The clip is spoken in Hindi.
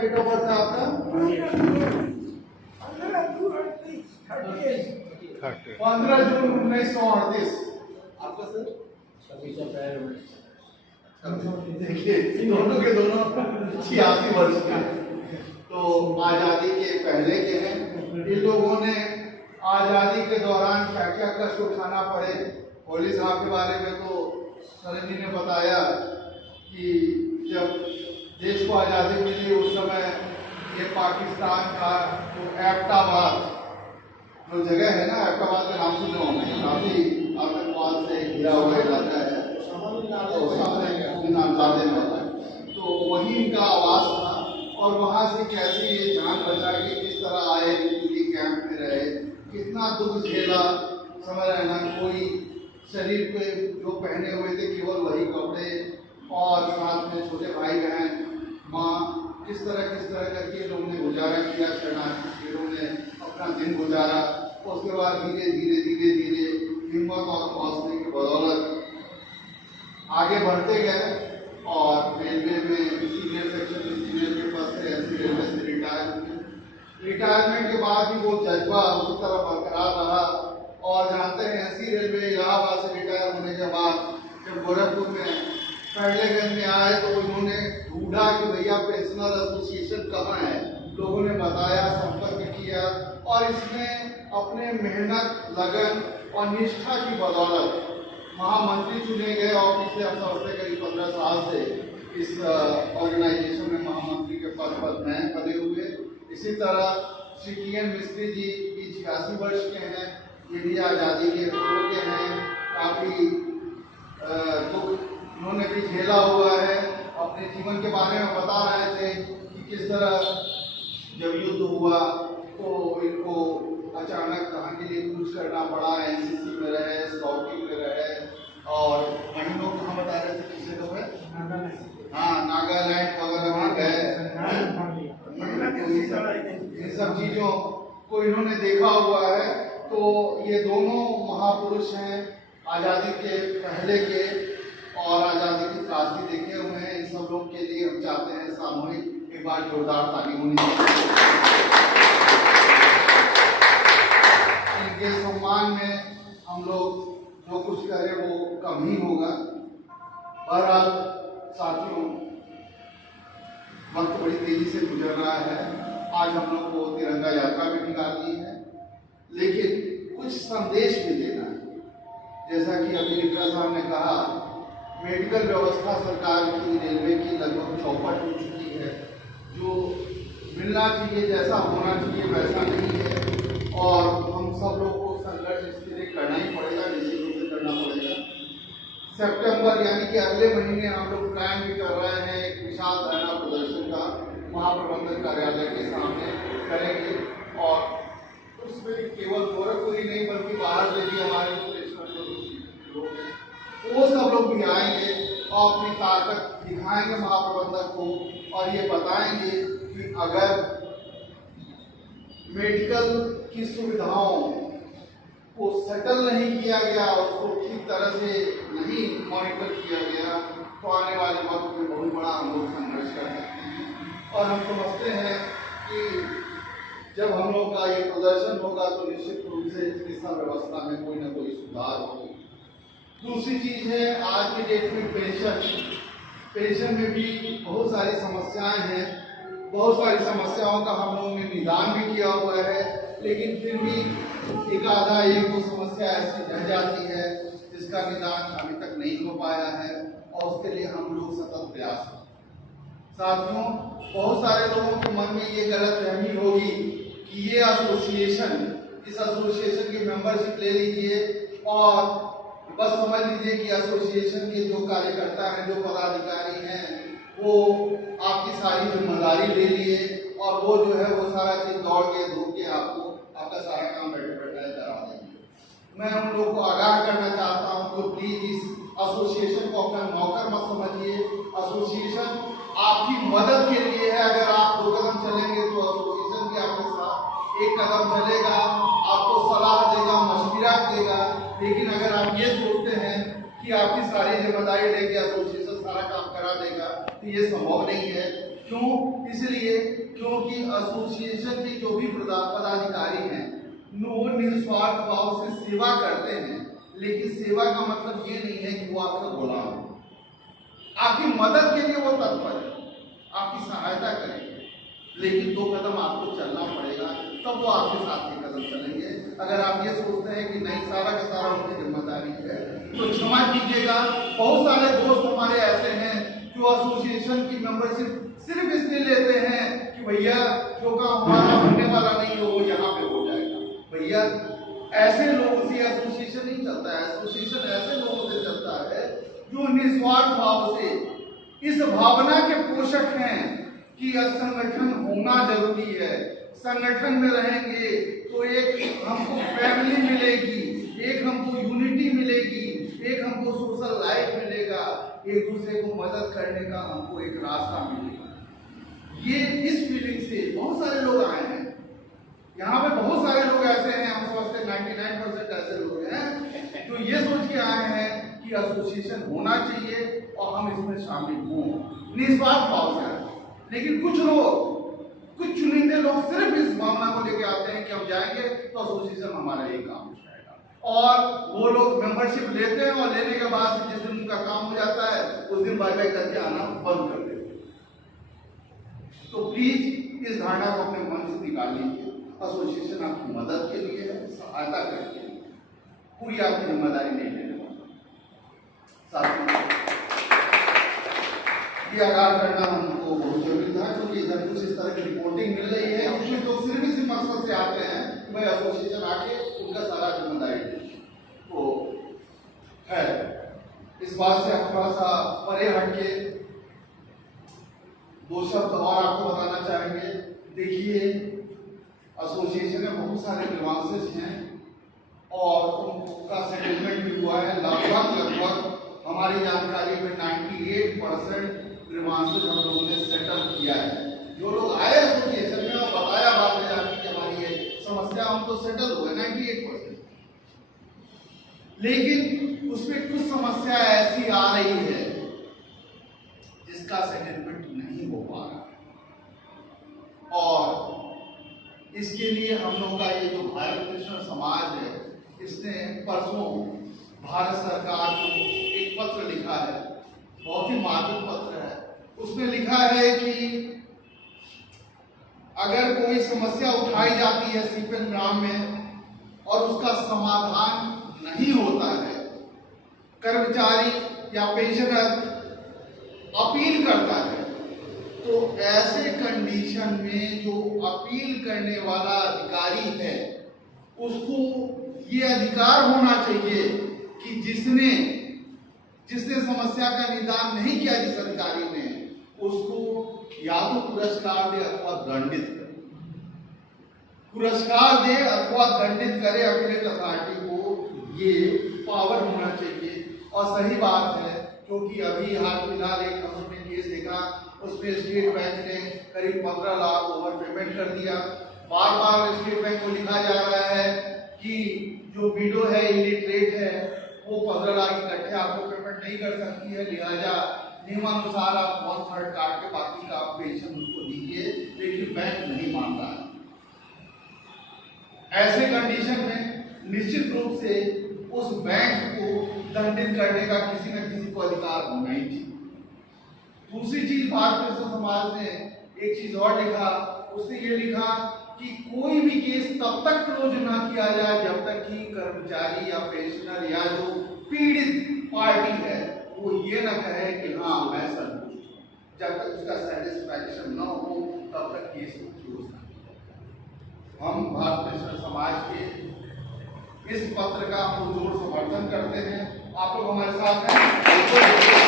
डेट ऑफ बर्थ है आपका? 15 जून 1938। आपका सर? 26 अप्रैल। देखिए दोनों के दोनों 86 वर्ष के, तो आजादी के पहले के हैं। इन लोगों ने आजादी के दौरान क्या क्या कष्ट उठाना पड़े, होली साहब के बारे में तो सरन जी ने बताया कि जब देश को आज़ादी मिली उस समय ये पाकिस्तान का जो एबटाबाद जो जगह है ना, एबटाबाद का नाम सुने होंगे, काफी आतंकवाद से घिरा हुआ इलाका है, तो वही इनका आवास था। और वहाँ से कैसे ये जान बचा के किस तरह आए, रिफ्यूजी कैंप में रहे, कितना दुख झेला, समझ रहे ना। कोई शरीर पे जो पहने हुए थे केवल वही कपड़े, और साथ में छोटे भाई बहन माँ, किस तरह करके लोगों ने गुजारा किया, शरणार्थी शिविरों ने अपना दिन गुजारा। उसके बाद धीरे धीरे हिम्मत और हौसले की बदौलत आगे बढ़ते गए और रेलवे में सीनियर सेक्शन इंजीनियर के पास से ऐसी रेलवे से रिटायरमेंट के बाद भी वो जज्बा उसी तरह बरकरार रहा। और जानते हैं ऐसी रेलवे इलाहाबाद से रिटायर होने के बाद जब गोरखपुर में फैडलेगंज में आए तो उन्होंने ढूंढा कि भैया पेंशनर एसोसिएशन कहाँ है। लोगों ने बताया, संपर्क किया और इसमें अपने मेहनत, लगन और निष्ठा की बदौलत महामंत्री चुने गए। और पिछले हफ्ते करीब 15 साल से इस ऑर्गेनाइजेशन में महामंत्री के पद पर नए बने हुए। इसी तरह श्री टी.एन. मिस्त्री जी भी 86 वर्ष के हैं, ये भी आज़ादी के पूर्व के हैं। काफ़ी दुख उन्होंने भी झेला हुआ है। अपने जीवन के बारे में बता रहे थे कि किस तरह जब युद्ध हुआ तो इनको अचानक कहाँ के लिए कूच करना पड़ा, एनसीसी में रहे, स्काउटिंग में रहे, और महीनों को हम बता रहे थे किसे लोग है, हाँ नागालैंड वगैरह में गए। इन सब चीज़ों को इन्होंने देखा हुआ है। तो ये दोनों महापुरुष हैं आज़ादी के पहले के और आज़ादी की त्रासदी देखे हुए हैं। इन सब लोग के लिए हम चाहते हैं सामूहिक एक बार जोरदार ताली होनी चाहिए। इनके सम्मान में हम लोग जो कुछ करें वो कम ही होगा। बहरहाल साथियों, वक्त बड़ी तेजी से गुजर रहा है। आज हम लोग को तिरंगा यात्रा भी निकालनी है, लेकिन कुछ संदेश भी देना है। जैसा कि अभी निकला साहब ने कहा, मेडिकल व्यवस्था सरकार की, रेलवे की लगभग चौपट हो चुकी है। जो मिलना चाहिए, जैसा होना चाहिए वैसा नहीं है, और हम सब लोग को संघर्ष इसके लिए करना ही पड़ेगा, निश्चित रूप से करना पड़ेगा। सितंबर यानी कि अगले महीने हम लोग प्लान भी कर रहे हैं एक विशाल धरना प्रदर्शन का महाप्रबंधक कार्यालय के सामने करेंगे। और उसमें केवल गोरखपुर ही नहीं बल्कि बाहर से भी हमारे वो सब लोग भी आएंगे और अपनी ताकत दिखाएंगे महाप्रबंधक को, और ये बताएंगे कि अगर मेडिकल की सुविधाओं को सेटल नहीं किया गया, उसको ठीक तरह से नहीं मॉनिटर किया गया, तो आने वाले वक्त में बहुत बड़ा हम लोग संघर्ष कर सकते हैं। और हम समझते हैं कि जब हम लोग का ये प्रदर्शन होगा तो निश्चित रूप से चिकित्सा व्यवस्था में कोई ना कोई सुधार होगा। दूसरी चीज़ है, आज की डेट में पेंशन में भी बहुत सारी समस्याएं हैं। बहुत सारी समस्याओं का हम लोगों ने निदान भी किया हुआ है, लेकिन फिर भी एक आधा एक दो समस्या ऐसी रह जाती है जिसका निदान अभी तक नहीं हो पाया है, और उसके लिए हम लोग सतत प्रयास करते हैं। साथियों, बहुत सारे लोगों के मन में ये गलतफहमी होगी कि ये एसोसिएशन, इस एसोसिएशन की मेंबरशिप ले लीजिए और बस समझ लीजिए कि एसोसिएशन के जो कार्यकर्ता हैं, जो पदाधिकारी हैं, वो आपकी सारी जिम्मेदारी ले लिए और वो जो है वो सारा चीज दौड़ के धूप के आपको आपका सारा काम बैठे बैठे करा देंगे। मैं उन लोगों को आगाह करना चाहता हूँ कि प्लीज इस एसोसिएशन को अपना नौकर मत समझिए। एसोसिएशन आपकी मदद के लिए है। अगर आप 2 कदम चलेंगे तो एसोसिएशन भी आपके साथ 1 कदम चलेगा, आपको सलाह देगा, मशविरा देगा। लेकिन अगर आप ये सोचते हैं कि आपकी सारी जिम्मेदारी लेके एसोसिएशन सारा काम करा देगा, तो ये संभव नहीं है, क्यों? इसलिए क्योंकि एसोसिएशन के जो भी पदाधिकारी हैं वो निस्वार्थ भाव से सेवा करते हैं, लेकिन सेवा का मतलब ये नहीं है कि वो आपका गुलाम है। आपकी मदद के लिए वो तत्पर है, आपकी सहायता करेंगे, लेकिन 2 कदम आपको चलना पड़ेगा, तब वो आपके साथ के कदम चलेंगे। अगर आप ये सोचते हैं कि नहीं सारा का सारा उनकी जिम्मेदारी है, तो क्षमा कीजिएगा। बहुत सारे दोस्त हमारे ऐसे हैं जो एसोसिएशन की मेंबरशिप सिर्फ इसलिए लेते हैं कि भैया जो काम हमारा होने वाला नहीं है वो यहाँ पे हो जाएगा। भैया ऐसे लोगों से एसोसिएशन नहीं चलता है। एसोसिएशन ऐसे लोगों से चलता है जो निस्वार्थ भाव से इस भावना के पोषक हैं कि संगठन होना जरूरी है। संगठन में रहेंगे तो एक हमको फैमिली मिलेगी, एक हमको यूनिटी मिलेगी, एक हमको सोशल लाइफ मिलेगा, एक दूसरे को मदद करने का हमको एक रास्ता मिलेगा। ये इस फीलिंग से बहुत सारे लोग आए हैं। यहाँ पे बहुत सारे लोग ऐसे हैं, हम समझते 99% ऐसे लोग हैं जो ये सोच के आए हैं कि एसोसिएशन होना चाहिए और हम इसमें शामिल हों, निस्वार्थ भाव से। लेकिन कुछ लोग, कुछ चुनिंदे लोग सिर्फ इस भावना को लेके आते हैं कि हम जाएंगे तो एसोसिएशन हमारा ही काम हो जाएगा, और वो लोग मेंबरशिप लेते हैं और लेने के बाद जिस दिन उनका काम हो जाता है उस दिन बाय बाय करके आना बंद कर देते हैं। तो प्लीज इस धारणा को अपने मन से निकाल लीजिए। एसोसिएशन आपकी मदद के लिए है, सहायता करने के लिए, पूरी आपकी जिम्मेदारी नहीं लेने वाला। साथियों, ये आगाज करना हमको बहुत जरूरी था, क्योंकि इधर कुछ इस तरह की रिपोर्टिंग मिल रही है। कुछ लोग सिर्फ इसी मकसद से आते हैं कि भाई एसोसिएशन आके उनका सारा जिम्मेदारी ले। तो है इस बात से हम थोड़ा सा परे हटके 2 शब्द और आपको बताना चाहेंगे। देखिए, एसोसिएशन में बहुत सारे ग्रीवांसेस हैं और उनका सेटलमेंट भी हुआ है। लगभग हमारी जानकारी में 98% ग्रीवांसेस हम लोगों ने सेटल किया है। जो लोग आए एसोसिएशन में और बताया बाद में जाकर कि हमारी ये समस्या हमको सेटल हुआ 98%, लेकिन उसमें कुछ समस्या ऐसी आ रही है जिसका सेटलमेंट नहीं हो पा रहा है, और इसके लिए हम लोग का ये जो भारत कृष्ण समाज है, इसने परसों भारत सरकार को एक पत्र लिखा है, बहुत ही मार्मिक पत्र है। उसमें लिखा है कि अगर कोई समस्या उठाई जाती है सीपन ग्राम में और उसका समाधान नहीं होता है, कर्मचारी या पेंशनर अपील करता है, तो ऐसे कंडीशन में जो अपील करने वाला अधिकारी है उसको ये अधिकार होना चाहिए कि जिसने समस्या का निदान नहीं किया जिस अधिकारी ने, उसको या तो पुरस्कार दे अथवा दंडित करे। पुरस्कार दे अथवा दंडित करे अपीलेट अथॉरिटी को, ये पावर होना चाहिए। और सही बात है, क्योंकि अभी हाल फिलहाल एक हमने केस देखा, उसमें स्टेट बैंक ने करीब 15 लाख ओवर पेमेंट कर दिया। बार बार स्टेट बैंक को लिखा जा रहा है कि जो विडो है, इलिटरेट है, वो 15 लाख इकट्ठे आपको पेमेंट नहीं कर सकती है, लिहाजा नियमानुसार आप 1/3 काट के बाकी का पेंशन उसको दीजिए, लेकिन बैंक नहीं मान रहा है। ऐसे कंडीशन में निश्चित रूप से उस बैंक को दंडित करने का किसी न किसी को अधिकार होना ही चाहिए। दूसरी चीज, भारत कृष्ण समाज ने एक चीज और लिखा, उसने ये लिखा कि कोई भी केस तब तक क्लोज ना किया जाए जब तक कि कर्मचारी या पेंशनर या जो पीड़ित पार्टी है वो ये ना कहे कि हाँ मैं संतुष्ट हूं। जब तक उसका सेटिस्फैक्शन न हो तब तक केस को क्लोज ना किया। हम भारत कृष्ण समाज के इस पत्र का पुरजोर समर्थन करते हैं। आप लोग हमारे साथ हैं।